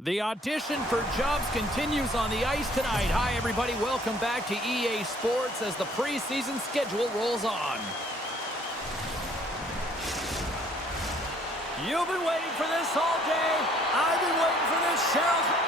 The audition for jobs continues on the ice tonight. Hi, everybody. Welcome back to EA Sports as the preseason schedule rolls on. You've been waiting for this all day. I've been waiting for this, Cheryl.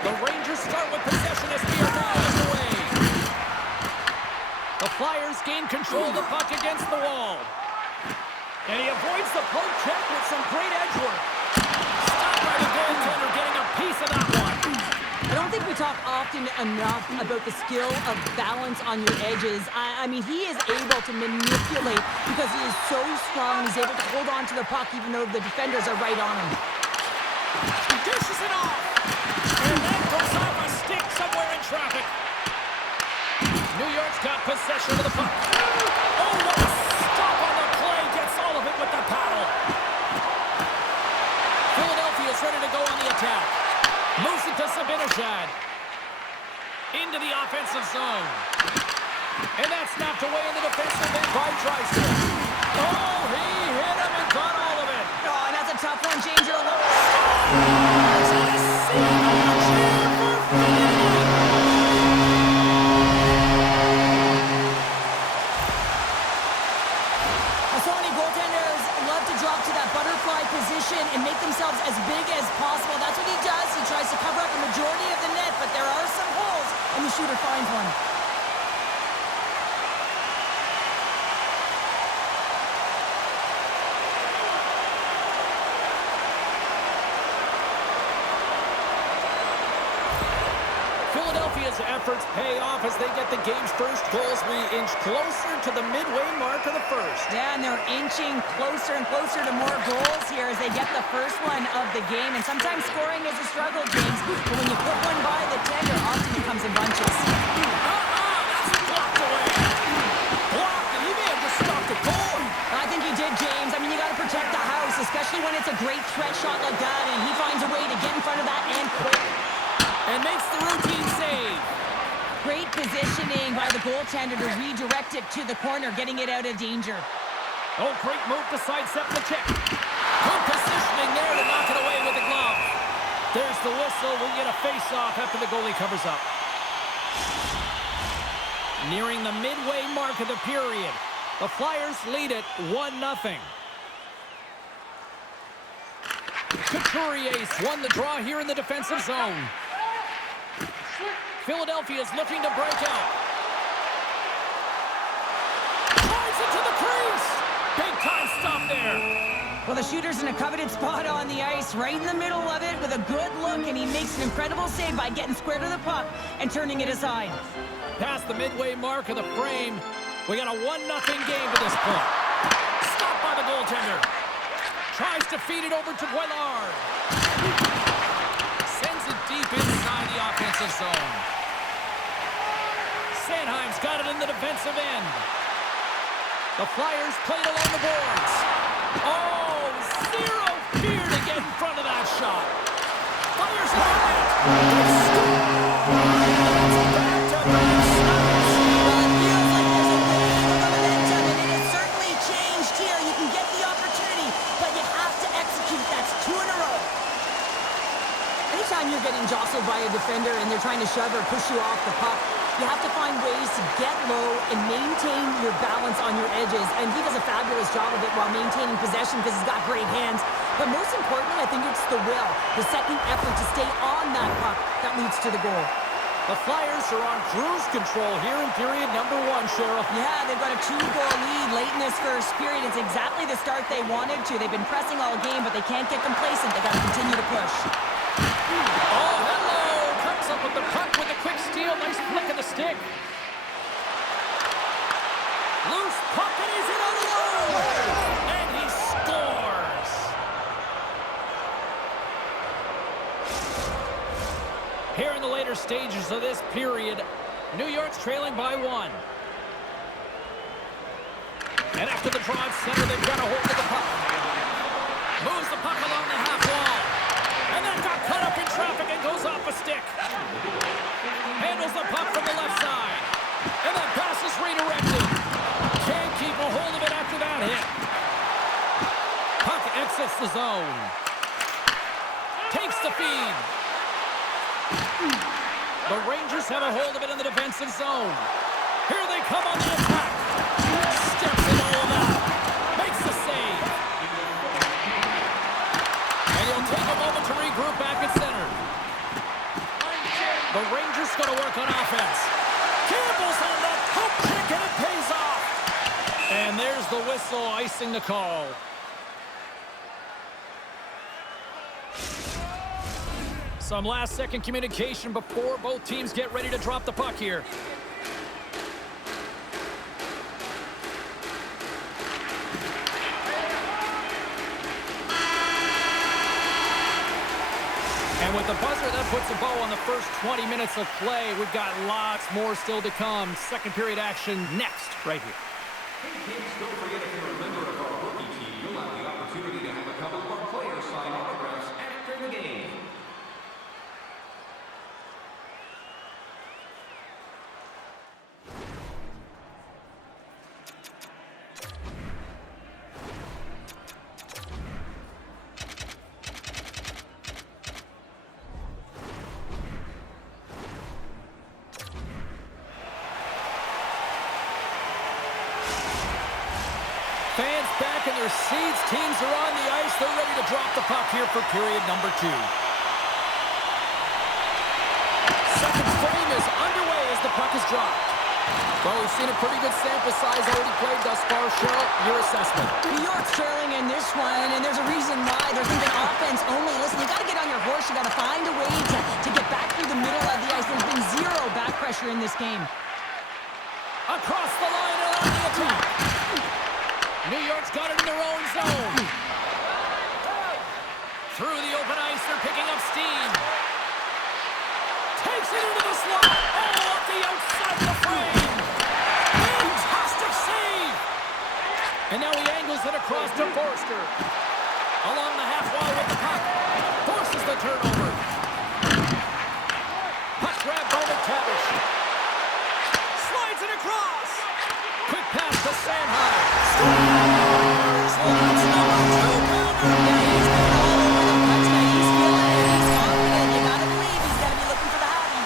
The Rangers start with possession as we are now underway. The Flyers gain control of the puck against the wall. And he avoids the poke check with some great edge work. Stopped by the goaltender, getting a piece of that one. I don't think we talk often enough about the skill of balance on your edges. I mean, he is able to manipulate because he is so strong. He's able to hold on to the puck even though the defenders are right on him. He dishes it off. And that goes off a stick somewhere in traffic. New York's got possession of the puck. Oh, what a stop on the play. Gets all of it with the paddle. Philadelphia's ready to go on the attack. Moves it to Sabinishad. Into the offensive zone. And that's snapped away in the defensive end by Drysdale. Oh, he hit him and got all of it. Oh, and that's a tough one, changer. Position and make themselves as big as possible. That's what he does. He tries to cover up the majority of the net, but there are some holes, and the shooter finds one. Philadelphia's efforts pay off as they get the game's first goals. We inch closer to the midway mark of the first. Yeah, and they're inching closer and closer to more goals here as they get the first one of the game. And sometimes scoring is a struggle, James, but when you put one by the tender, often it comes in bunches. That's blocked away. Blocked, and he may have just stopped a goal. I think he did, James. I mean, you got to protect the house, especially when it's a great threat shot like that, and he finds a way to get in front of that and quick. And makes the routine save. Great positioning by the goaltender to redirect it to the corner, getting it out of danger. Oh, great move to sidestep the check. Good positioning there to knock it away with the glove. There's the whistle. We'll get a face-off after the goalie covers up. Nearing the midway mark of the period. The Flyers lead it 1-0. Couturier's won the draw here in the defensive zone. Philadelphia's looking to break out. Drives it to the crease. Big time stop there. Well, the shooter's in a coveted spot on the ice, right in the middle of it with a good look, and he makes an incredible save by getting square to the puck and turning it aside. Past the midway mark of the frame, we got a 1-0 game to this point. Stopped by the goaltender. Tries to feed it over to Voillard. Sends it deep inside the offensive zone. Sanheim's got it in the defensive end. The Flyers played along the boards. Oh, zero fear to get in front of that shot. Fires it on it. Back-to-back snaps. Well, it feels like there's a wave of momentum, and it has certainly changed here. You can get the opportunity, but you have to execute. That's 2 in a row. Anytime you're getting jostled by a defender and they're trying to shove or push you off the puck, you have to find ways to get low and maintain your balance on your edges. And he does a fabulous job of it while maintaining possession because he's got great hands. But most importantly, I think it's the will, the second effort to stay on that puck that leads to the goal. The Flyers are on cruise control here in period number 1, Cheryl. Yeah, they've got a 2-goal lead late in this first period. It's exactly the start they wanted to. They've been pressing all game, but they can't get complacent. They got to continue to push. Oh, hello! Comes up with the puck with a quick steal. Nice flick of the stick. Loose puck, and he's in alone! And he scores! Here in the later stages of this period, New York's trailing by 1. And after the draw at center, they've got a hold of the puck. Moves the puck along the half wall. And that got caught up in traffic and goes off a stick. Handles the puck from the left side. And that pass is redirected. Can't keep a hold of it after that hit. Puck exits the zone. Takes the feed. The Rangers have a hold of it in the defensive zone. Here they come on the attack. Steps it all out. Makes the save. And he'll take a moment to regroup back at center. The Rangers going to work on offense. Campbell's on the hook check and it pays off. And there's the whistle icing the call. Some last-second communication before both teams get ready to drop the puck here. And with the buzzer, that puts a bow on the first 20 minutes of play. We've got lots more still to come. Second period action next, right here. Hey kids, don't forget if you're a member of our rookie team, you'll have the opportunity to have a couple of our players sign autographs after the game. Fans back in their seats. Teams are on the ice. They're ready to drop the puck here for period number 2. Second frame is underway as the puck is dropped. Well, we've seen a pretty good sample size already played thus far. Cheryl, your assessment. New York's trailing in this one, and there's a reason why. There's been offense only. Listen, you got to get on your horse. You got to find a way to get back through the middle of the ice. There's been zero back pressure in this game. Across the line and on the attack. New York's got it in their own zone. Through the open ice, they're picking up steam. Takes it into the slot. Oh, off the outside of the frame. Fantastic save. And now he angles it across to Forster. Along the half wall with the puck. Forces the turnover. Puck grab by McTavish. Slides it across. Quick pass to Sanheim. Scores! That's number 2. Yeah, he's been all over the pucks now. He's feeling it. He's confident. You got to believe he's going to be looking for the happy.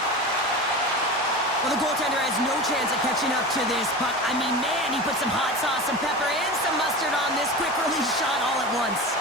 Well, the goaltender has no chance of catching up to this puck. I mean, man, he put some hot sauce, some pepper, and some mustard on this quick release shot all at once.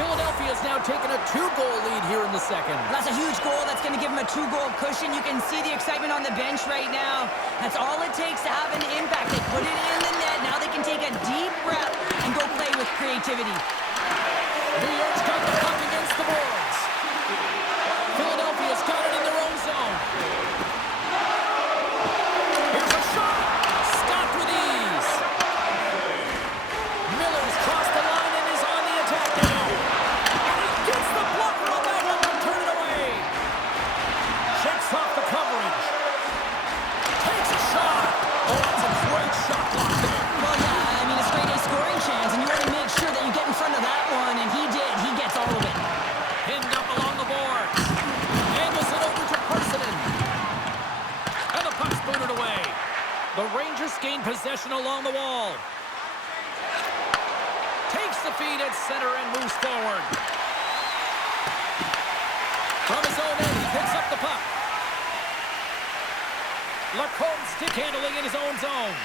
Philadelphia's now taken a 2-goal lead here in the second. That's a huge goal. That's going to give him a 2-goal cushion. You can see the excitement on the bench right now. That's all it takes to have an impact. They put it in the net. Now they can take a deep breath and go play with creativity. New York's got the puck against the boards. Philadelphia's got it in their own zone. Here's a shot. Stopped with ease. Miller's crossed the line and is on the attack now. Gets the blocker on that one to turn it away. Checks off the coverage. Takes a shot. Oh, that's a great shot block there. Well, yeah, I mean, it's straight A scoring chance, and you want to make sure that you get in front of that one, and he did. He gets all of it. Pinned up along the boards. Angles it over to Parsonen. And the puck's booted away. The Rangers gain possession along the wall. Takes the feed at center and moves forward. From his own end, he picks up the puck. Lacombe stick handling in his own zone.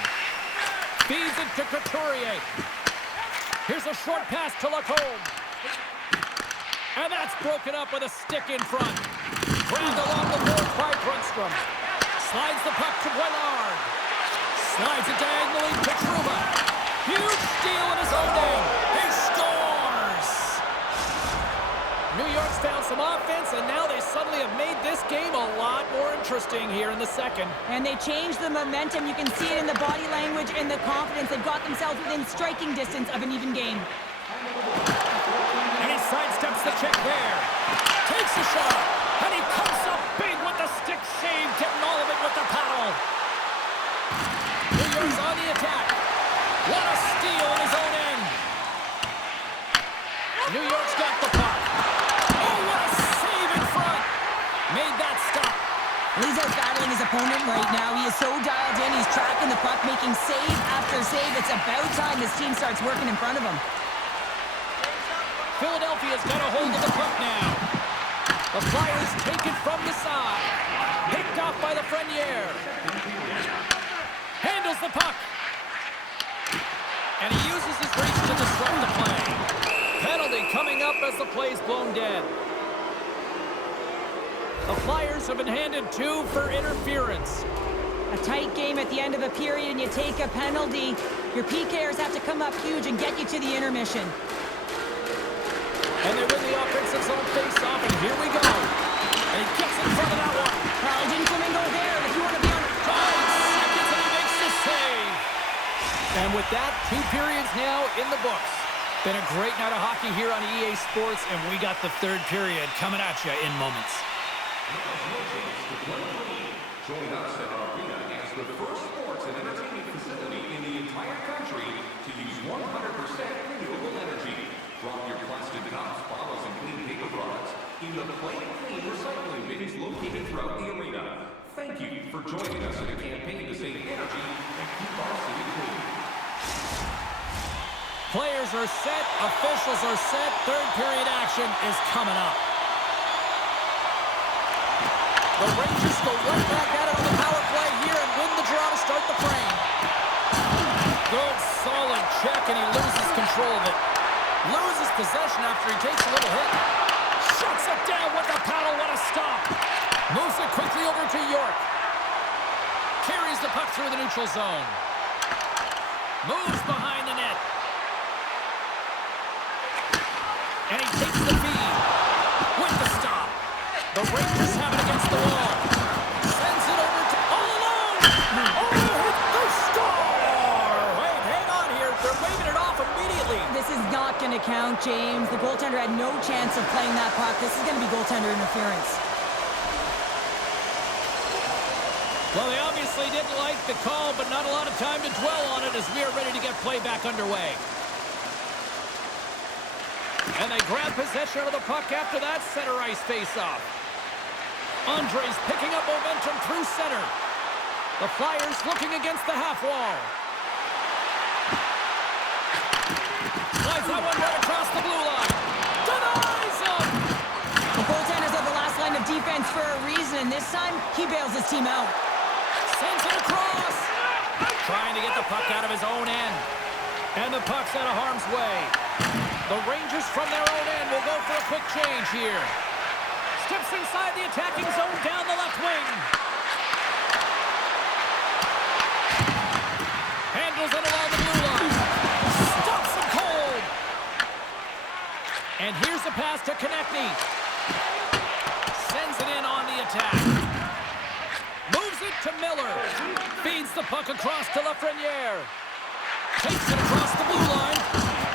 Feeds it to Couturier. Here's a short pass to Lacombe. And that's broken up with a stick in front. Grabbed along the boards by Grundstrom. Slides the puck to Boilard. Slides it diagonally to Trouba. Huge steal in his own end. He Rangers found some offense, and now they suddenly have made this game a lot more interesting here in the second. And they changed the momentum. You can see it in the body language and the confidence. They've got themselves within striking distance of an even game. And he sidesteps the check there. Takes a shot, and he comes up big with the stick save, getting all of it with the paddle. New York's on the attack. What a steal in his own end. New York's got the puck. Oh, what a save in front. Made that stop. He's out battling his opponent right now. He is so dialed in. He's tracking the puck, making save after save. It's about time this team starts working in front of him. Philadelphia's got a hold of the puck now. The Flyers take it from the side. Picked off by Lafreniere. Handles the puck. And he uses his reach to disrupt the play. Penalty coming up as the play's blown dead. The Flyers have been handed 2 for interference. A tight game at the end of a period and you take a penalty. Your PKers have to come up huge and get you to the intermission. And they win the offensive zone face-off, and here we go. And he gets in front of that one. Well, he didn't come and go there. If you want to be on 5 seconds, and he makes the save. And with that, 2 periods now in the books. Been a great night of hockey here on EA Sports, and we got the 3rd period coming at you in moments. Join us at our arena as the first sports and entertainment facility in the entire country to use 100% renewable energy. Drop your plastic cups, bottles, and clean paper products in the Play It Clean recycling bins located throughout the arena. Thank you for joining us in a campaign to save energy and keep our city clean. Players are set, officials are set, 3rd period action is coming up. The Rangers go right back at it on the power play here and win the draw to start the frame. Good, solid check, and he loses control of it. Loses possession after he takes a little hit. Shuts it down with the paddle. What a stop. Moves it quickly over to York. Carries the puck through the neutral zone. Moves behind the net. And he takes the feed with the stop. The Rangers have it against the wall. Sends it over to all alone. Oh, they score! Wait, hang on here. They're waving it off immediately. This is not going to count, James. The goaltender had no chance of playing that puck. This is going to be goaltender interference. Well, they obviously didn't like the call, but not a lot of time to dwell on it as we are ready to get play back underway. And they grab possession of the puck after that center ice face-off. Andre's picking up momentum through center. The Flyers looking against the half wall. Slides that one right across the blue line. Denies him! The goaltenders are the last line of defense for a reason. This time, he bails his team out. Sends it across. Trying to get the puck out of his own end. And the puck's out of harm's way. The Rangers from their own end will go for a quick change here. Steps inside the attacking zone down the left wing. Handles it along the blue line. Stops him cold. And here's the pass to Konechny. Sends it in on the attack. Moves it to Miller. Feeds the puck across to Lafreniere. Takes it across the blue line.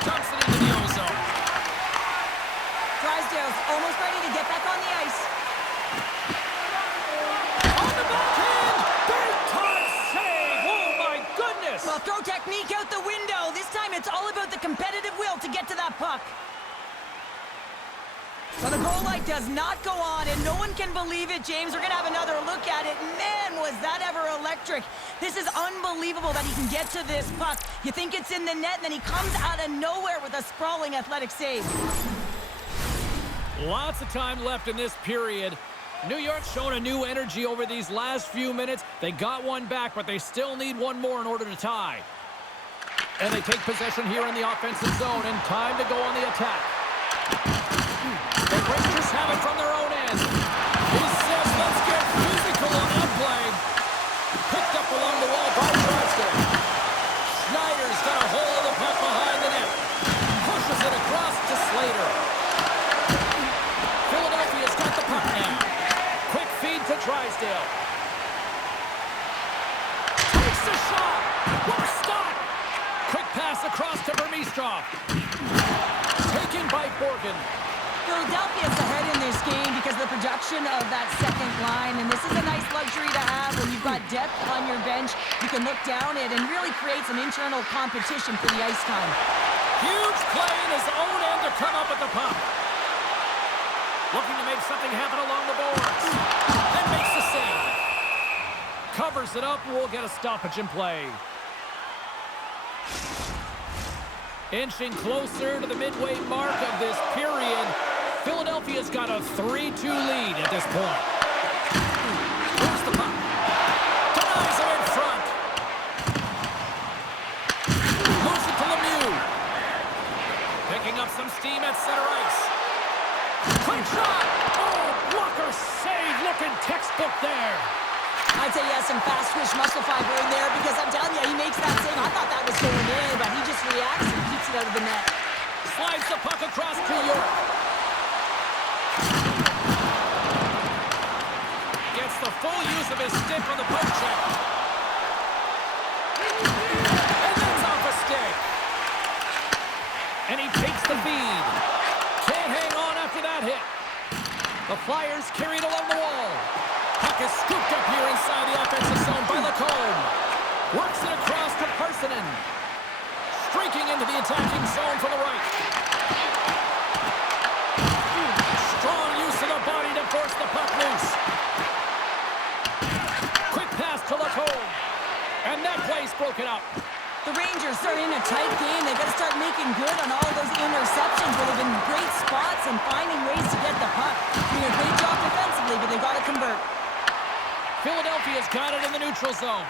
Dumps it into the ozone. Drysdale's almost ready to get back on the ice. On the backhand! Big time save! Oh my goodness! Well, throw technique out the window. This time it's all about the competitive will to get to that puck. Well, the goal light does not go on, and no one can believe it, James. We're going to have another look at it. Man, was that ever electric. This is unbelievable that he can get to this puck. You think it's in the net, and then he comes out of nowhere with a sprawling athletic save. Lots of time left in this period. New York's shown a new energy over these last few minutes. They got one back, but they still need one more in order to tie. And they take possession here in the offensive zone, and time to go on the attack. The Rangers have it from their own end. He says, let's get physical on that play. Picked up along the wall by Drysdale. Schneider's got a hold of the puck behind the net. Pushes it across to Slater. Borgen. Philadelphia's ahead in this game because of the production of that second line, and this is a nice luxury to have when you've got depth on your bench. You can look down it and really create some internal competition for the ice time. Huge play in his own end to come up with the puck. Looking to make something happen along the boards. And makes the save. Covers it up, we'll get a stoppage in play. Inching closer to the midway mark of this period. Philadelphia's got a 3-2 lead at this point. Here's the puck. Denies him in front. Moves it to Lemieux. Picking up some steam at center ice. Quick shot! Oh, blocker save. Looking textbook there. I'd say yes, some fast twitch muscle fiber in there because I'm telling you, he makes that save. I thought that was going in, but he just reacts and keeps it out of the net. Slides the puck across to York. Gets the full use of his stick on the poke check. And that's off a stick. And he takes the feed. Can't hang on after that hit. The Flyers carry it along the wall. Puck is scooped up here inside the offensive zone by Lacombe. Works it across to Parsonen. Streaking into the attacking zone from the right. Strong use of the body to force the puck loose. Quick pass to Lacombe. And that play's broken up. The Rangers are in a tight game. They've got to start making good on all those interceptions where they've been in great spots and finding ways to get the puck. Doing a great job defensively, but they've got to convert. Philadelphia's got it in the neutral zone.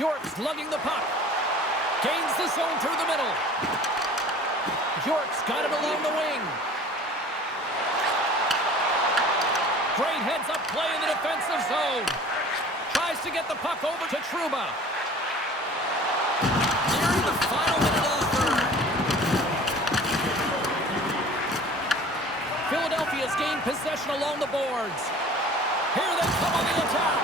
York's lugging the puck. Gains the zone through the middle. York's got it along the wing. Great heads-up play in the defensive zone. Tries to get the puck over to Trouba. Nearing the final minute of the third. Philadelphia's gained possession along the boards. Here they come on the attack.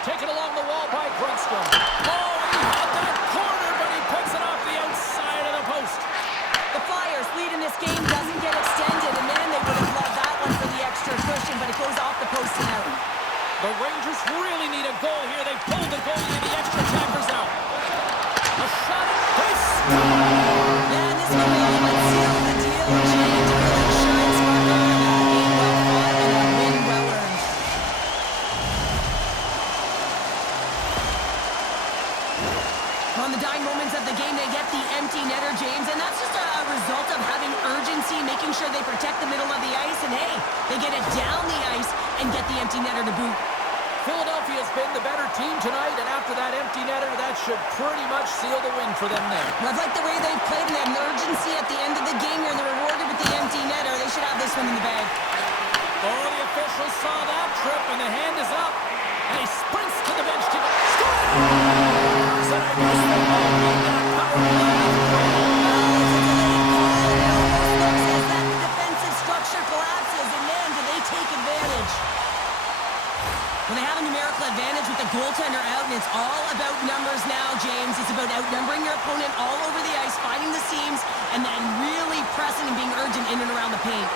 Taken along the wall by Grundstrom. Oh, he had that corner, but he puts it off the outside of the post. The Flyers' lead in this game doesn't get extended, and man, they would have loved that one for the extra cushion, but it goes off the post and out. The Rangers really need a goal here. They pulled the goalie and the extra attackers out. A shot at base. Man, this one really might seal the deal. James really shines for her. Game well fought and a win well earned. On the dying moments of the game, they get the empty netter, James, and that's just a result of having urgency, making sure they protect the middle of the ice, and hey, they get it down the ice and get the empty netter to boot. Philadelphia's been the better team tonight, and after that empty netter, that should pretty much seal the win for them there. I like the way they've played and that urgency at the end of the game here, and they're rewarded with the empty netter. They should have this one in the bag. Oh, the officials saw that trip, and the hand is up, and he sprints to the bench to scores! And I guess they all need that power play. As that defensive structure collapses, and man, do they take advantage. Well, they have a numerical advantage with the goaltender out, and it's all about numbers now, James. It's about outnumbering your opponent all over the ice, finding the seams, and then really pressing and being urgent in and around the paint.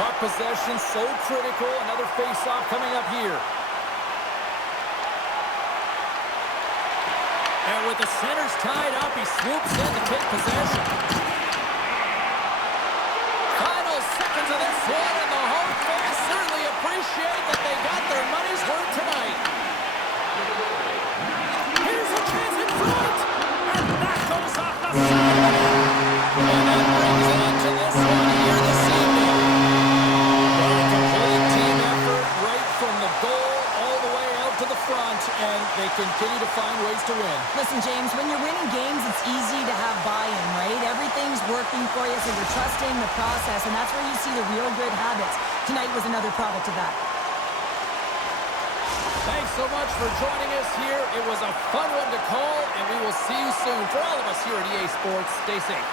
Puck possession so critical. Another face-off coming up here. And with the centers tied up, he swoops in to take possession. Final seconds of this one, and the home fans certainly appreciate that they got their money's worth tonight. Here's a chance in front, and that goes off the side. And that brings it into this one here this evening. Well, a complete team effort right from the goal all the way out to the front, and they continue to find ways to win. Listen, James, when you're winning games, it's easy to have buy-in, right? Everything's working for you, so you're trusting the process, and that's where you see the real good habits. Tonight was another product of that. Thanks so much for joining us here. It was a fun one to call, and we will see you soon. For all of us here at EA Sports, stay safe.